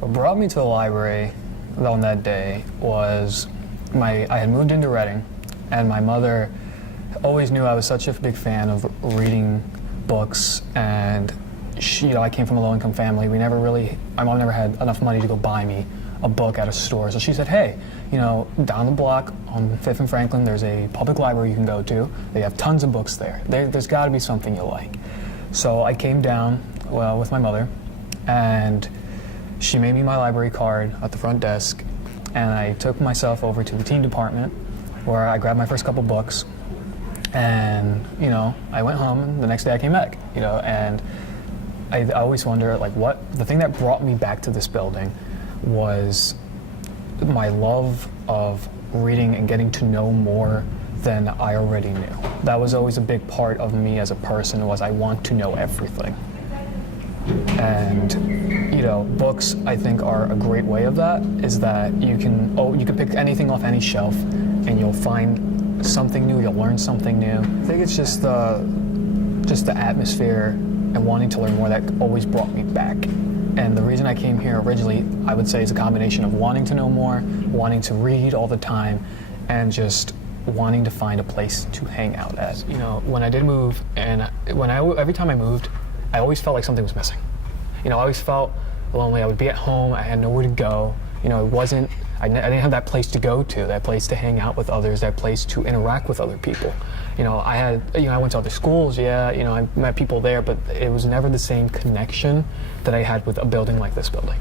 What brought me to the library on that day was I had moved into Reading, and my mother always knew I was such a big fan of reading books, and I came from a low-income family. My mom never had enough money to go buy me a book at a store. So she said, hey, down the block on 5th and Franklin, there's a public library you can go to. They have tons of books there. There's got to be something you like. So I came down with my mother, and she made me my library card at the front desk, and I took myself over to the teen department where I grabbed my first couple books, and I went home, and the next day I came back, and I always wonder, the thing that brought me back to this building was my love of reading and getting to know more than I already knew. That was always a big part of me as a person, was I want to know everything. And books, I think, are a great way of that, is that you can pick anything off any shelf and you'll find something new, you'll learn something new. I think it's just the atmosphere and wanting to learn more that always brought me back. And the reason I came here originally, I would say, is a combination of wanting to know more, wanting to read all the time, and just wanting to find a place to hang out at. When I did move, and every time I moved, I always felt like something was missing. I always felt lonely. I would be at home. I had nowhere to go. I didn't have that place to go to, that place to hang out with others, that place to interact with other people. I went to other schools. I met people there, but it was never the same connection that I had with a building like this building.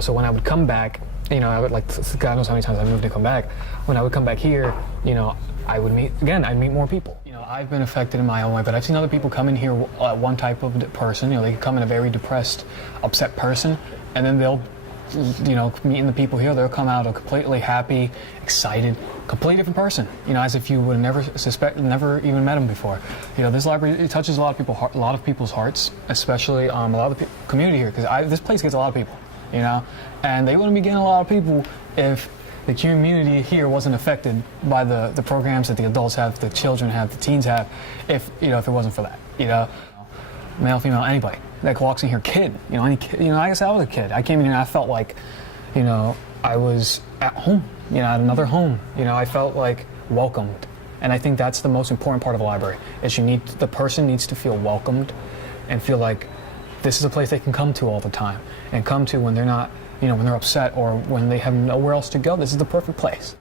So when I would come back, I would, God knows how many times I moved to come back. When I would come back here, I'd meet more people. I've been affected in my own way, but I've seen other people come in here, one type of person, they come in a very depressed, upset person, and then they'll, meeting the people here, they'll come out a completely happy, excited, completely different person, as if you would have never even met them before. This library, it touches a lot of people's hearts, especially a lot of the community here, because this place gets a lot of people, and they wouldn't be getting a lot of people if the community here wasn't affected by the programs that the adults have, the children have, the teens have, if it wasn't for that, male, female, anybody that walks in here, kid, any kid, I guess I was a kid. I came in here and I felt like, I was at home, at another home, I felt like welcomed. And I think that's the most important part of a library, is the person needs to feel welcomed and feel like this is a place they can come to all the time, and come to when they're not, when they're upset or when they have nowhere else to go. This is the perfect place.